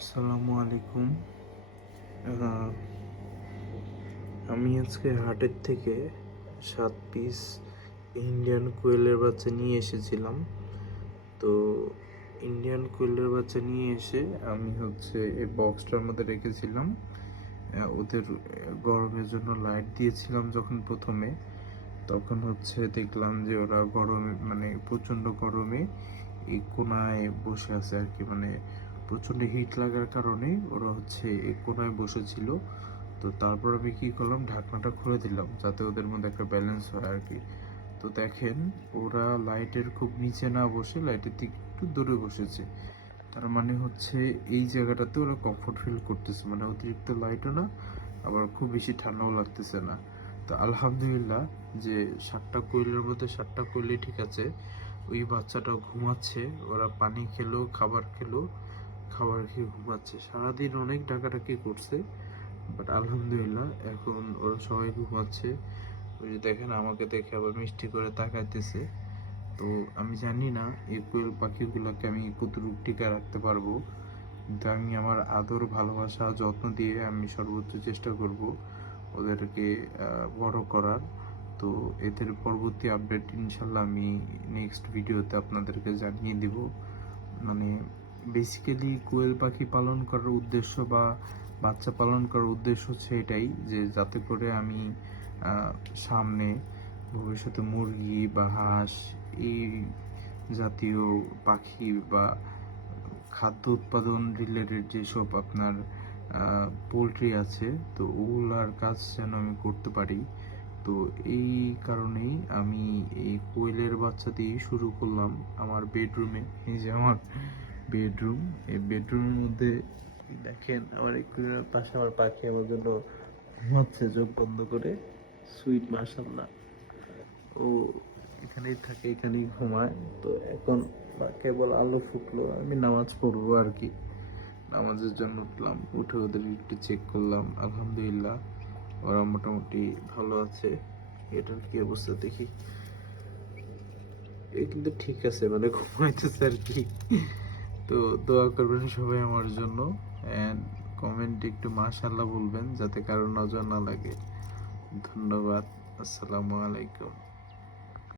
আসসালামু আলাইকুম। আহ, আমি আজকে হাটের থেকে 7 পিস ইন্ডিয়ান কোয়েলের বাচ্চা নিয়ে এসেছিলাম। তো ইন্ডিয়ান কোয়েলের বাচ্চা নিয়ে এসে আমি এই বক্সটার মধ্যে রেখেছিলাম। ওদের গরমের জন্য লাইট দিয়েছিলাম যখন প্রথমে, তখন দেখলাম যে ওরা গরমে প্রচণ্ড গরমে এই কোনায় বসে আছে আর কি। প্রচণ্ড হিট লাগার কারণে ওরা এই কোনায় বসেছিল। তো তারপর আমি কি করলাম, ঢাকনাটা খুলে দিলাম যাতে ওদের মধ্যে একটা ব্যালেন্স হয় আর কি। তো দেখেন, ওরা লাইটের খুব নিচে না বসে লাইটের থেকে একটু দূরে বসেছে। তার মানে এই জায়গাটাতে ওরা কমফোর্ট ফিল করতেছে, অতিরিক্ত লাইটও না, আবার খুব বেশি ঠান্ডাও লাগতেছে না। তো আলহামদুলিল্লাহ যে 7টা কোয়েলের মধ্যে 7টা কোয়েলই ঠিক আছে। ওই বাচ্চাটাও ঘুমাচ্ছে, ওরা পানি খেলো, খাবার খেলো, খাবার খেয়ে ঘুমাচ্ছে। সারাদিন অনেক ডাকাডাকি করছে, বাট আলহামদুলিল্লাহ এখন ওরা সবাই ঘুমাচ্ছে। ওই যে দেখেন, আমাকে দেখে আবার মিষ্টি করে তাকাইতেছে। তো আমি জানি না এই কোয়েল পাখিগুলোকে আমি কতটুকু টিকা রাখতে পারবো, কিন্তু আমি আমার আদর, ভালোবাসা, যত্ন দিয়ে আমি সর্বোচ্চ চেষ্টা করব ওদেরকে বড় করার। তো এদের পরবর্তী আপডেট ইনশাল্লাহ আমি নেক্সট ভিডিওতে আপনাদেরকে জানিয়ে দিব। বেসিক্যালি কোয়েল পাখি পালন করার উদ্দেশ্য বা বাচ্চা পালন করার উদ্দেশ্য এটাই যে যাতে করে আমি সামনে ভবিষ্যতে মুরগি বা হাঁস এই জাতীয় পাখি বা খাদ্য উৎপাদন রিলেটেড যেসব আপনার পোলট্রি আছে, তো ওগুলার কাজ যেন আমি করতে পারি। তো এই কারণেই আমি এই কোয়েলের বাচ্চা দিয়েই শুরু করলাম আমার বেডরুমে। এই যে আমার বেডরুম, এই বেডরুমের মধ্যে দেখেন আমার এই কোয়েলের পাশে আমার পাখি আমার জন্য ঘুমাচ্ছে চোখ বন্ধ করে। সুইট, মাশাআল্লাহ। ও এখানেই থাকে, এখানেই ঘুমায়। তো এখন কেবল আলো ফুটলো, আমি নামাজ পড়বো আর কি। নামাজের জন্য উঠলাম, উঠে ওদের একটু চেক করলাম। আলহামদুলিল্লাহ ওরা মোটামুটি ভালো আছে। এটার কি অবস্থা দেখি, এ কিন্তু ঠিক আছে, ঘুমাইতেছে আর কি। তো দোয়া করবেন সবাই আমার জন্য, এন্ড কমেন্টে একটু মাশাআল্লাহ বলবেন যাতে কারো নজর না লাগে। ধন্যবাদ। আসসালামু আলাইকুম।